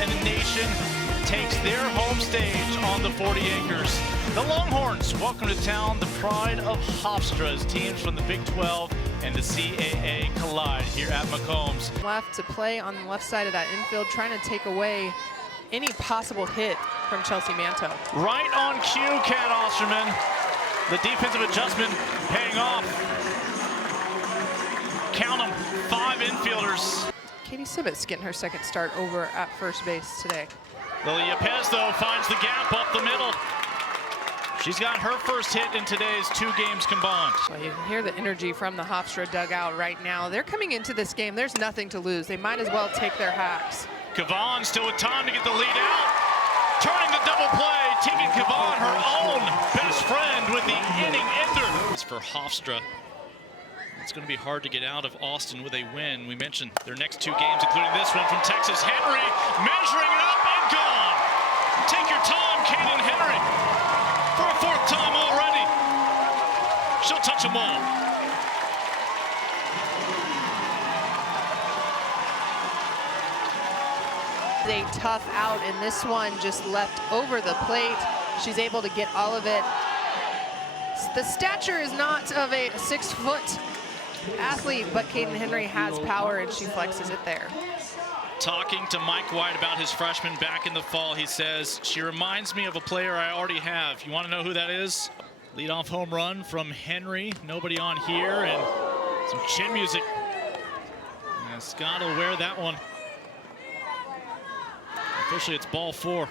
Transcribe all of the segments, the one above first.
and the nation takes their home stage on the 40 acres. The Longhorns welcome to town the pride of Hofstra as teams from the Big 12 and the CAA collide here at McCombs. Left to play on the left side of that infield, trying to take away any possible hit from Chelsea Manto. Right on cue, Kat Osterman. The defensive adjustment paying off. Count them, 5 infielders. Katie Sibbetts getting her second start over at first base today. Lily Yepez, though, finds the gap up the middle. She's got her first hit in today's 2 games combined. Well, you can hear the energy from the Hofstra dugout right now. They're coming into this game. There's nothing to lose. They might as well take their hacks. Kavan still with time to get the lead out. Turning the double play. Tegan Kavan, her own best friend with the inning ender. It's for Hofstra. It's going to be hard to get out of Austin with a win. We mentioned their next 2 games, including this one from Texas. Henry measuring it up and gone. Take your time, Kaden Henry. For a 4th time already. She'll touch them all. A tough out, and this one just left over the plate. She's able to get all of it. The stature is not of a 6-foot athlete, but Kaden Henry has power and she flexes it there. Talking to Mike White about his freshman back in the fall, he says, she reminds me of a player I already have. You want to know who that is? Leadoff home run from Henry. Nobody on here, and some chin music. And Scott will wear that one. Officially, it's ball 4.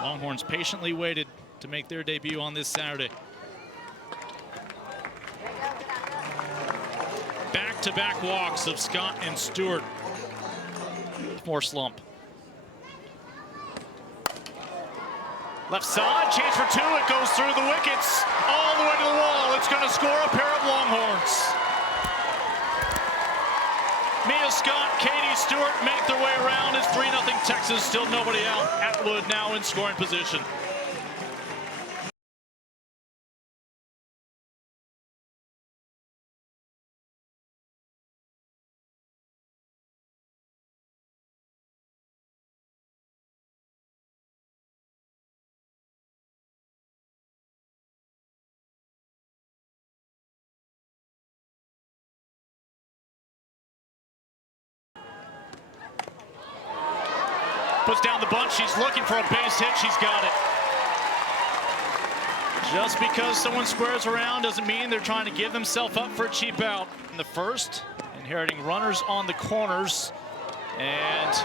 Longhorns patiently waited to make their debut on this Saturday. Back-to-back walks of Scott and Stewart. More slump. Left side, chance for 2. It goes through the wickets, all the way to the wall. It's going to score a pair of Longhorns. Mia Scott, Katie Stewart make their way around. It's 3-0 Texas, still nobody out. Atwood now in scoring position. Puts down the bunt. She's looking for a base hit. She's got it. Just because someone squares around doesn't mean they're trying to give themselves up for a cheap out. In the first, inheriting runners on the corners. And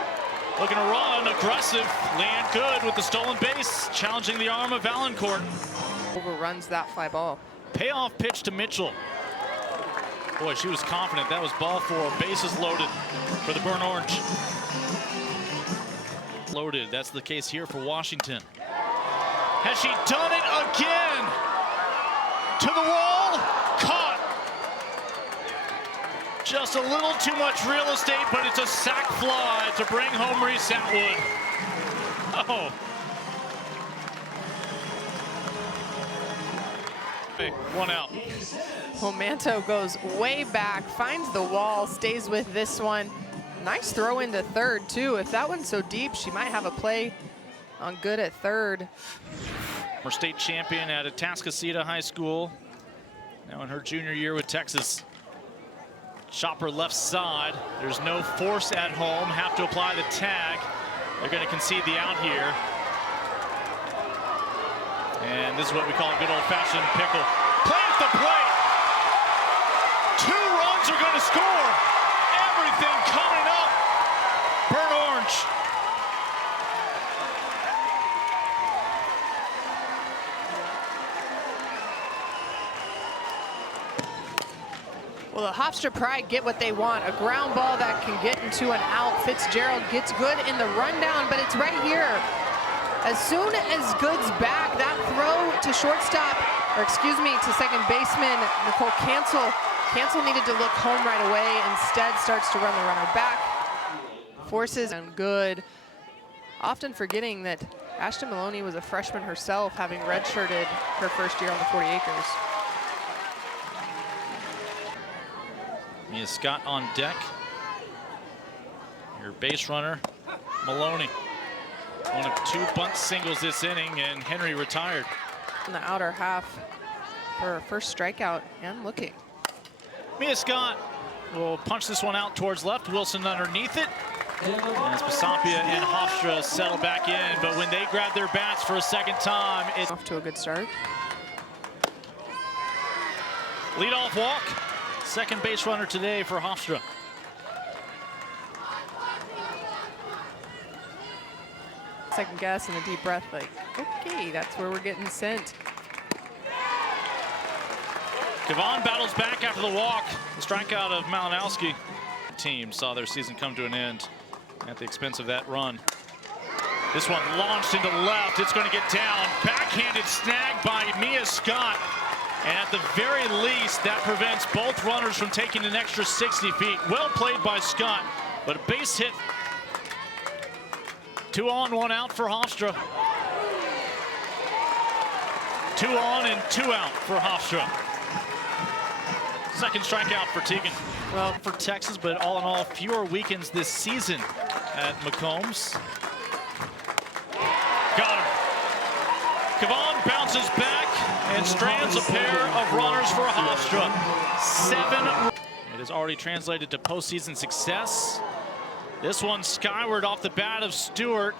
looking to run, aggressive. Leanne Good with the stolen base, challenging the arm of Valancourt. Overruns that fly ball. Payoff pitch to Mitchell. Boy, she was confident. That was ball 4. Bases loaded for the Burnt Orange. Loaded. That's the case here for Washington. Has she done it again? To the wall. Caught. Just a little too much real estate, but it's a sac fly to bring home Reese Atwood. Oh. Hey, 1 out. Well, Manto goes way back, finds the wall, stays with this one. Nice throw into third, too. If that one's so deep, she might have a play on Good at third. Former state champion at Atascocita High School. Now in her junior year with Texas. Chopper left side. There's no force at home. Have to apply the tag. They're going to concede the out here. And this is what we call a good old-fashioned pickle. Play at the plate. 2 runs are going to score. Everything coming up. Burnt Orange. Well, the Hofstra Pride get what they want. A ground ball that can get into an out. Fitzgerald gets Good in the rundown, but it's right here. As soon as Good's back, that throw to shortstop, or excuse me, to second baseman Nicole Cancel. Cancel needed to look home right away. Instead, starts to run the runner back. Forces and Good. Often forgetting that Ashton Maloney was a freshman herself, having redshirted her first year on the 40 acres. Mia Scott on deck. Your base runner, Maloney. One of 2 bunt singles this inning, and Henry retired. In the outer half for her first strikeout and looking. Mia Scott will punch this one out towards left. Wilson underneath it. As Pisapia and Hofstra settle back in, but when they grab their bats for a second time, it's off to a good start. Leadoff walk. Second base runner today for Hofstra. Second guess and a deep breath, like, okay, that's where we're getting sent. Kevon battles back after the walk. The strikeout of Malinowski. Team saw their season come to an end at the expense of that run. This one launched into left. It's going to get down. Backhanded snag by Mia Scott. And at the very least, that prevents both runners from taking an extra 60 feet. Well played by Scott, but a base hit. 2 on, 1 out for Hofstra. 2 on and 2 out for Hofstra. Second strikeout for Teagan. Well, for Texas, but all in all, fewer weekends this season at McCombs. Got her. Kevon bounces back and strands a pair of runners for Hofstra. 7. It has already translated to postseason success. This one skyward off the bat of Stewart,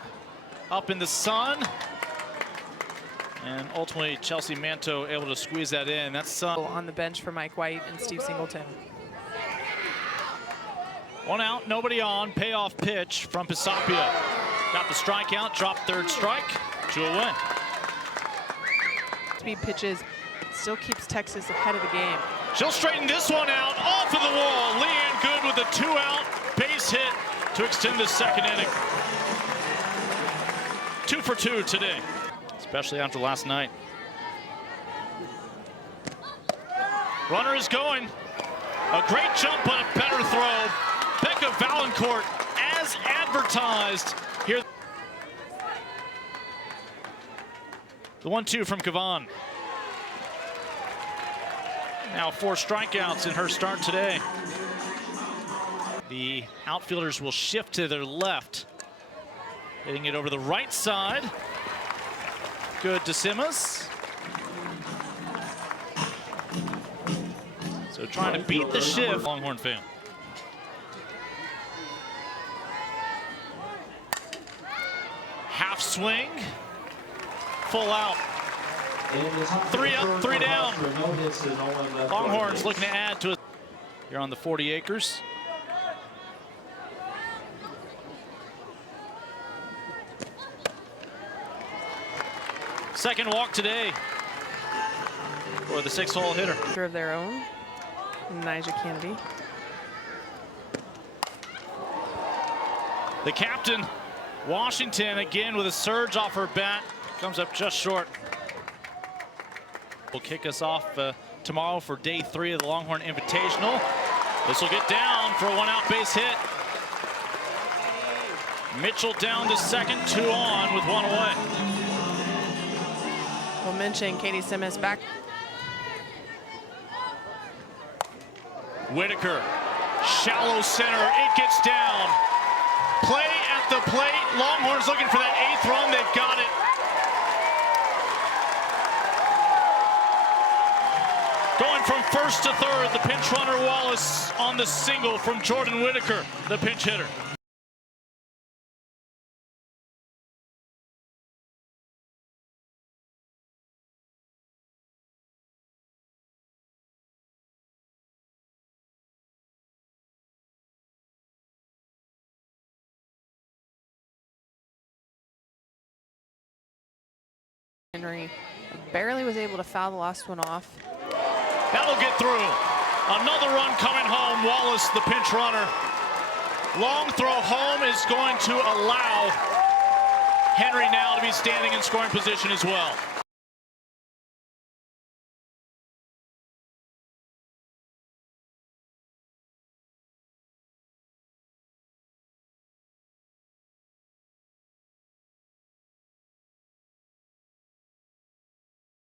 up in the sun. And ultimately, Chelsea Manto able to squeeze that in. That's on the bench for Mike White and Steve Singleton. 1 out, nobody on. Payoff pitch from Pisapia. Got the strikeout, dropped third strike, 2 away. Speed pitches still keeps Texas ahead of the game. She'll straighten this one out, off of the wall. Leanne Good with a 2-out base hit to extend the second inning. 2 for 2 today, especially after last night. Runner is going. A great jump, but a better throw. Becca Valancourt, as advertised here. The 1-2 from Kevon. Now 4 strikeouts in her start today. The outfielders will shift to their left. Hitting it over the right side. Good to Simas. So trying to beat the shift. Longhorn fan. Half swing. Full out. 3 up, 3 down. Longhorns looking to add to it. Here on the 40 acres. Second walk today for the 6-hole hitter. Of their own, Nija Kennedy. The captain, Washington, again with a surge off her bat. Comes up just short. Will kick us off tomorrow for day 3 of the Longhorn Invitational. This will get down for a 1-out base hit. Mitchell down to second, 2 on with 1 away. We'll mention Katie Simas back. Whitaker, shallow center, it gets down. Play at the plate. Longhorns looking for that 8th run. They've got it. Going from first to third, the pinch runner Wallace on the single from Jordan Whitaker, the pinch hitter. Henry barely was able to foul the last one off. That'll get through. Another run coming home. Wallace, the pinch runner. Long throw home is going to allow Henry now to be standing in scoring position as well.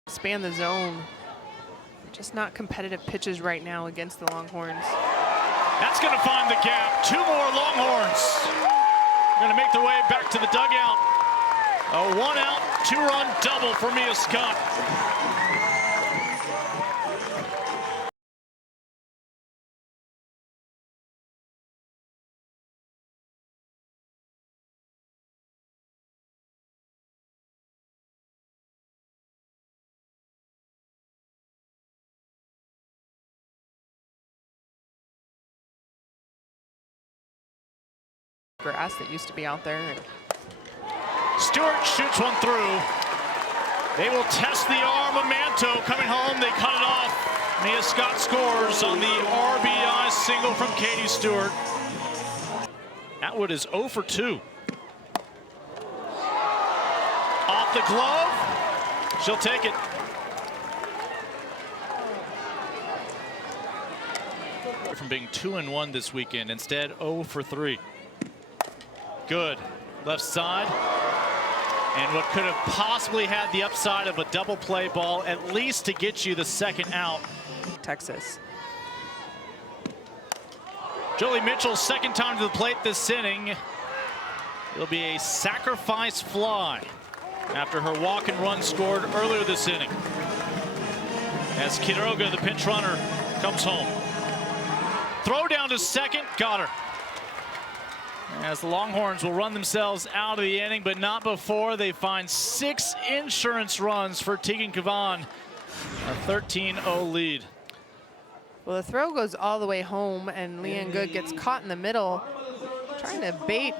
Span the zone. Just not competitive pitches right now against the Longhorns. That's going to find the gap. 2 more Longhorns going to make their way back to the dugout. A 1-out, 2-run double for Mia Scott. Grass that used to be out there. Stewart shoots one through. They will test the arm of Manto coming home. They cut it off. Mia Scott scores on the RBI single from Katie Stewart. Atwood is 0 for 2. Off the glove. She'll take it. From being 2-1 this weekend, instead 0 for 3. Good. Left side. And what could have possibly had the upside of a double play ball, at least to get you the second out. Texas. Jolie Mitchell's second time to the plate this inning. It'll be a sacrifice fly after her walk and run scored earlier this inning. As Quiroga, the pinch runner, comes home. Throw down to second, got her. As the Longhorns will run themselves out of the inning, but not before they find 6 insurance runs for Tegan Cavan. A 13-0 lead. Well, the throw goes all the way home, and Leanne Good gets caught in the middle, trying to bait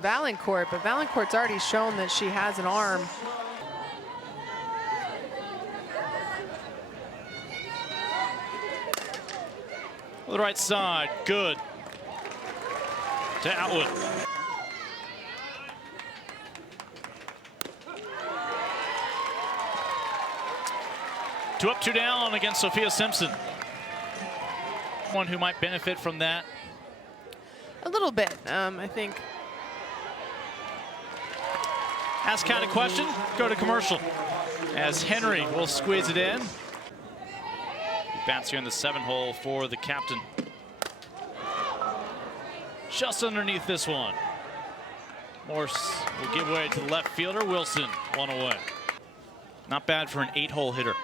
Valancourt, but Valancourt's already shown that she has an arm. The right side, Good. To Atwood. 2 up, 2 down against Sophia Simpson. One who might benefit from that. A little bit, I think. Ask kind of question, go to commercial. As Henry will squeeze it in. He bats here in the 7-hole for the captain. Just underneath this one. Morse will give way to the left fielder. Wilson, 1 away. Not bad for an 8-hole hitter.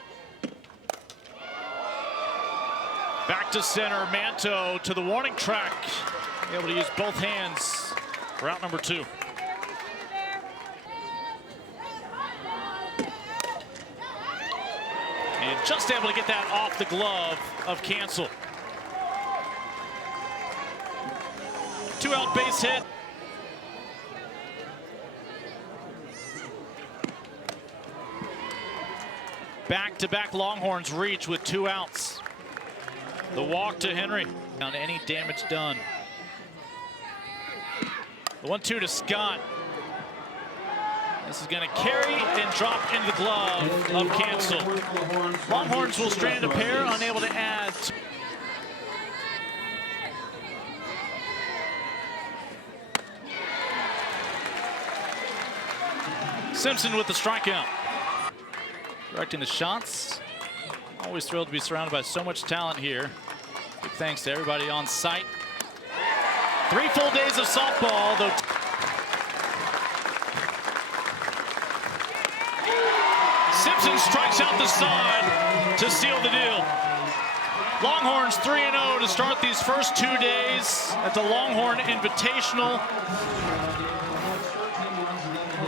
Back to center, Manto to the warning track. Able to use both hands for out number 2. And just able to get that off the glove of Cancel. 2-out base hit. Back-to-back Longhorns reach with 2 outs. The walk to Henry. Down to any damage done. The 1-2 to Scott. This is going to carry and drop into the glove of Cancel. Longhorns will strand a pair, unable to add. Simpson with the strikeout. Directing the shots. Always thrilled to be surrounded by so much talent here. Big thanks to everybody on site. 3 full days of softball, though. Simpson strikes out the side to seal the deal. Longhorns 3-0 to start these first 2 days at the Longhorn Invitational.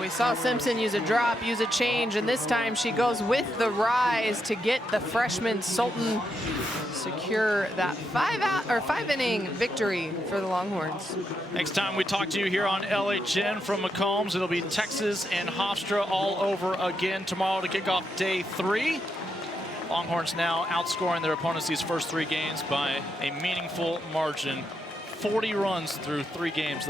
We saw Simpson use a drop, use a change, and this time she goes with the rise to get the freshman Sultan secure that 5-inning victory for the Longhorns. Next time we talk to you here on LHN from McCombs, it'll be Texas and Hofstra all over again tomorrow to kick off day 3. Longhorns now outscoring their opponents these first 3 games by a meaningful margin. 40 runs through 3 games.